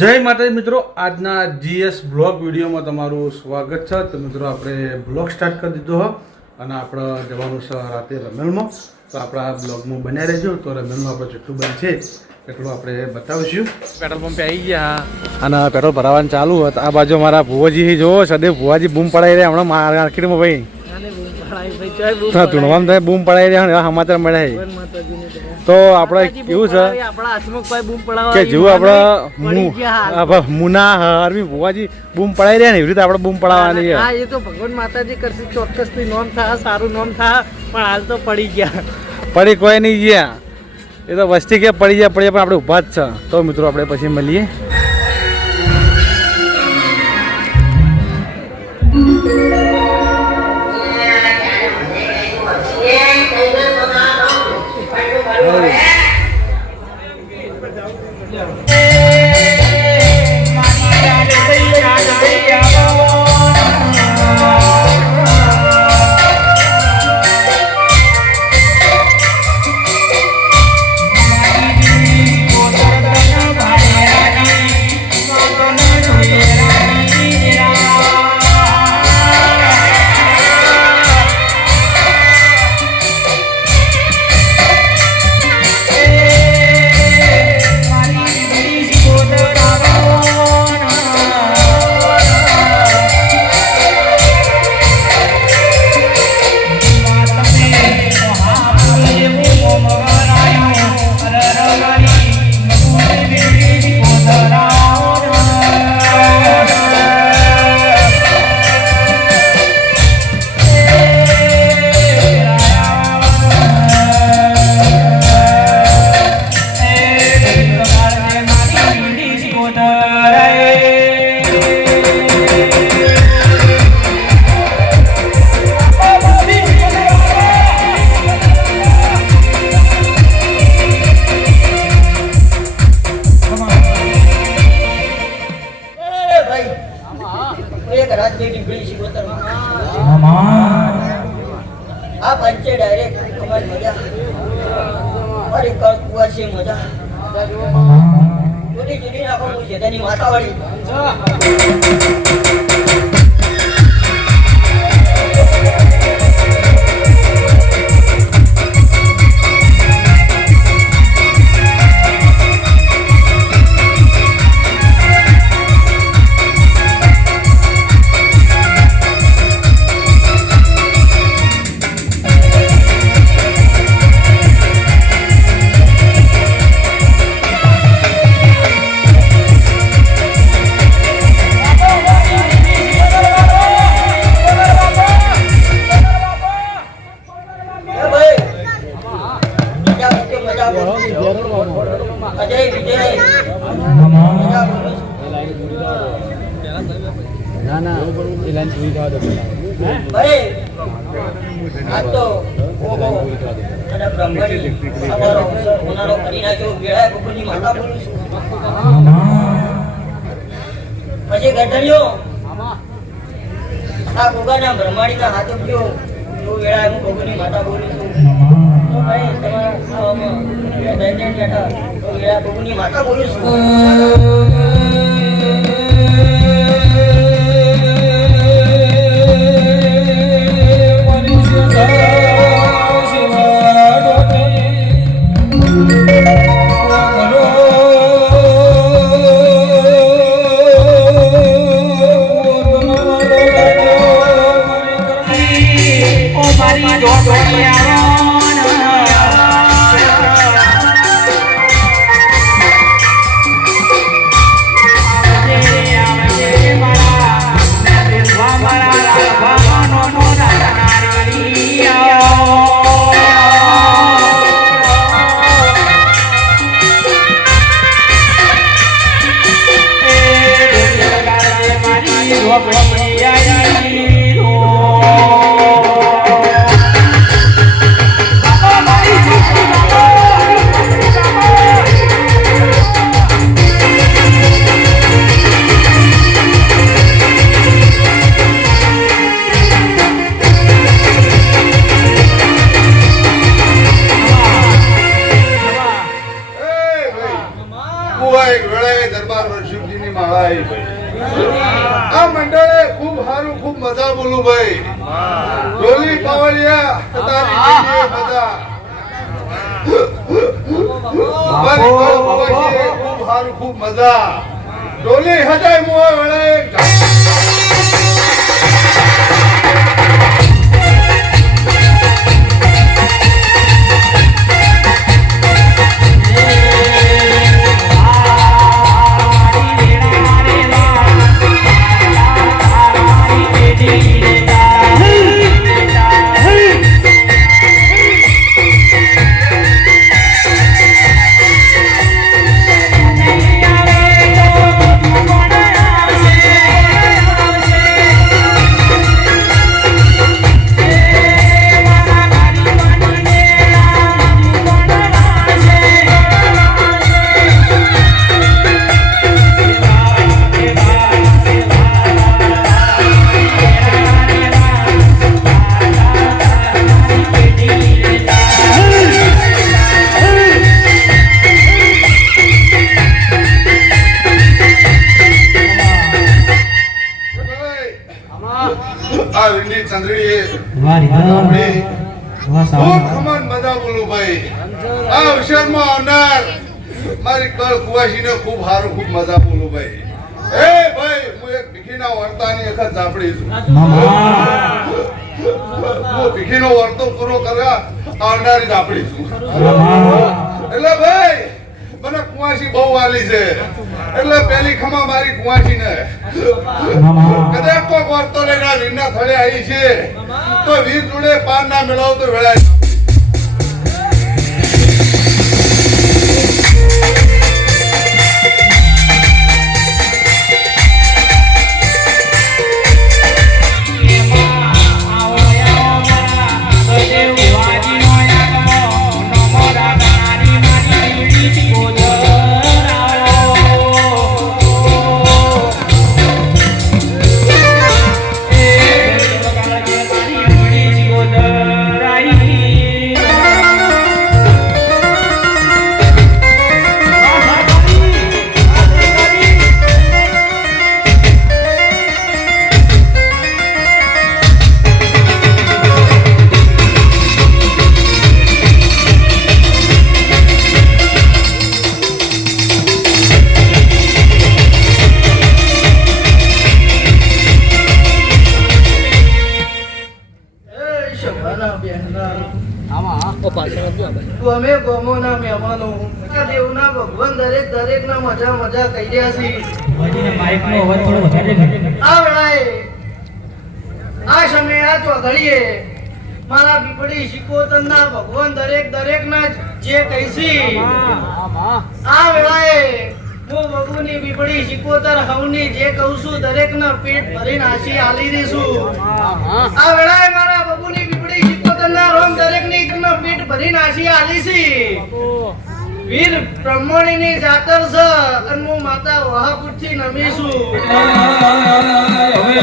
જય માતાજી મિત્રો, આજના જીએસ બ્લોગ વિડીયોમાં તમારું સ્વાગત છે। તો મિત્રો આપણે બ્લોગ સ્ટાર્ટ કરી દીધો હો અને આપણે જવાનું છે રાતે રમેલમાં। તો આપણા બ્લોગમાં બન્યા રહેજો। તો રમેલમાં આપણે જેટલું બનશે એટલું આપણે બતાવીશું। પેટ્રોલ પંપે આવી ગયા અને પેટ્રોલ ભરાવાનું ચાલુ હતું। આ બાજુ મારા ભુવાજી જોવો સદેવ ભુવાજી બૂમ પડાવી રહ્યા હમણાં માર્કેટમાં ભાઈ ધૂણવામાં તમે બૂમ પડાવી રહ્યા એવા સમાચાર મળ્યા। તો આપણે કેવું છે કે જેવું આપણે મુના હરવી ભુવાજી બૂમ પડાવી રહ્યા ને એવી રીતે આપણે બૂમ પડાવવાની છે। હા, એ તો ભગવાન માતાજી કરશે, ચોક્કસ થી નોમ થાય, સારું નોમ થાય, પણ હાલ તો પડી ગયા, પડી કોઈ નહીં ગયા। એ તો વસ્તી કે પડી જાય પણ આપણે ઊભા જ છે। તો મિત્રો આપણે પછી મળીએ। પછી ગઢડિયો આ ગોગાના બ્રહ્માણીના હાથ ઉઠ્યો તો વેળા હું ગોગુની માતા બોલું છું। તો ભાઈ તમારા વેળા ગોગુની માતા બોલું છું। વાળા ભાઈ આ મંડળે ખૂબ સારું ખૂબ મજા બોલું ભાઈ ઢોલી પાવળિયા તારી જીવીએ મજા મારી પાવળિયે ખૂબ સારું ખૂબ મજા ઢોલી હજાય મુઆ વળાય મારી કળ કુવાસીને ખૂબ સારું ખૂબ મજા બોલું ભાઈ એ ભાઈ હું એક ભીખીના વર્તાની વખત ઝાપડી છું હું ભીખીનો વર્તો પૂરો કરવા આવનારી ઝાપડી છું એટલે ભાઈ મને કુવાસી બહુ વાલી છે એટલે પેલી ખમા મારી કુવાસી ને કદાચ કોક વર્તો લઈને આ વીરના થળે આવી છે તો વીર જોડે પાર ના મેળવ તો વેળાય અમે ગોમોના મહેમાનો આ દેવના ભગવાન દરેક ના મજા મજા કહી રહ્યા છે આ વેળાએ આ સમયે આ ચોઘડીએ મારા પીપળી શિકોતરના ભગવાન દરેક ના જે કહીશી આ વેળાએ હું ભગુની પીપળી શિકોતર હવની જે કહું છું દરેક ના પેટ ભરીને આશી આલી દઈશું આ વેળાએ મારા ભગુની પીપળી શિકોતરના રોમ દરેક ની પેટ ભરીને આશી આલી છે વીર બ્રહ્મણીની જાતર છે અને હું માતા વહાપુર થી નમીશું હવે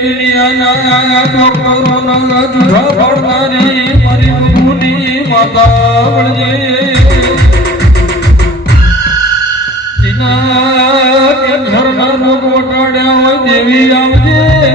દુનિયાના ડોક્ટરોના જુઠા પડનારી મારી પ્રભુની માતા વળજે જીના કેન્સરના રોગ વટાડ્યા હોય દેવી આવજે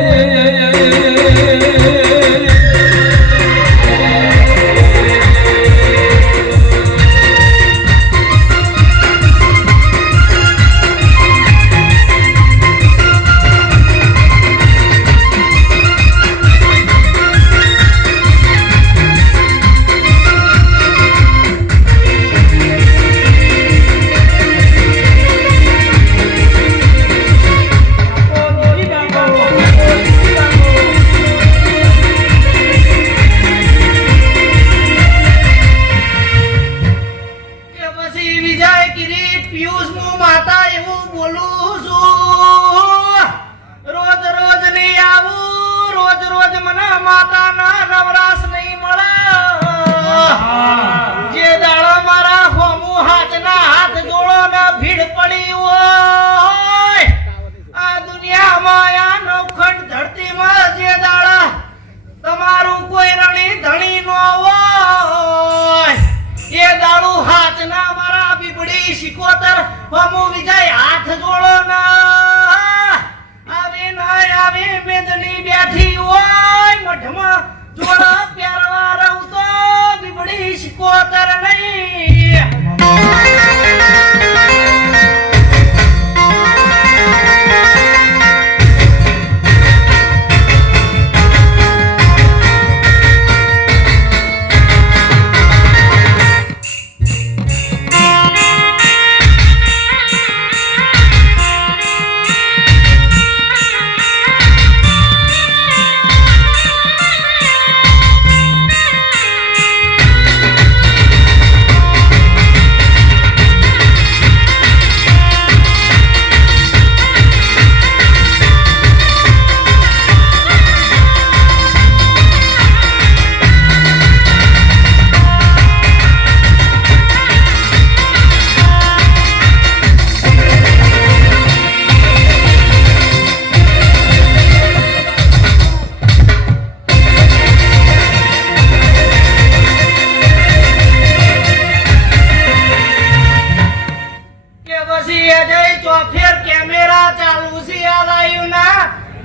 હમુ વિજય હાથ જોડો ના આવી ના આવી મેદની બેઠી હોય મઠમાં જોડો પ્યારવા રહું તો બીબડી શિકોતર નહીં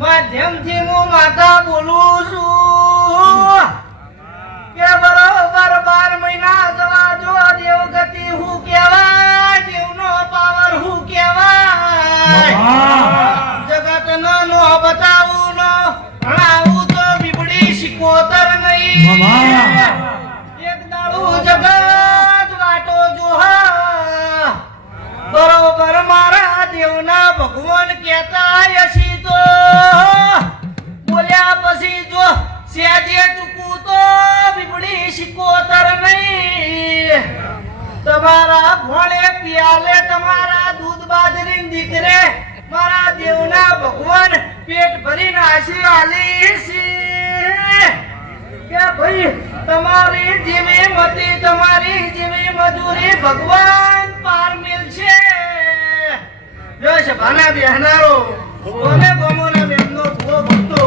માધ્યમથી હું માતા બોલું છું કે બરોબર 12 મહિના જવા જો દેવગતિ હું કહેવાય દેવનો પાવર હું કહેવાય જગતનો નો બતાવું નો ભણાવું તો બીબડી શિકોતર નહીં એક દાડું જગત વાટો જોહા બરોબર મારા દેવના ભગવાન કહેતા હશી તો બોલ્યા પછી જો સેજે ચૂકું તો બીબડી શિકોતર નહીં તમારા ભોળે પિયાલે તમારા દૂધ બાજરી દીકરે મારા દેવના ભગવાન પેટ ભરી નાસી આલી કે ભાઈ તમારી જેવી મતી તમારી જેવી મજૂરી ભગવાન પાર મિલશે જો સભાના બેહનારો કોને ગોમોને મેમનો ભૂવો ભક્તો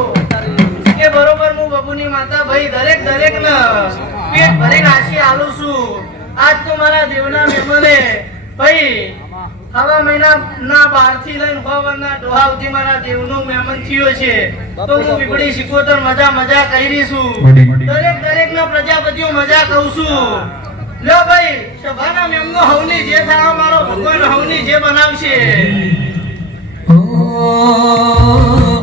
કે બરોબર હું બબુની માતા ભાઈ દરેક ને પેટ ભરી નાસી આલું છું આજ તો મારા દેવના મેમને ભાઈ હવા મહિના ના 12 થી લઈને હવાના ડોહા સુધી મારા દેવનો મહેમાન થયો છે તો હું બીબડી શિકોતર મજા કરી છું દરેક ના પ્રજાપતિઓ મજા કહું છું લો ભાઈ સભાના મેમનો હવની જે થાય મારો ભગવાન હવની જે બનાવશે Oh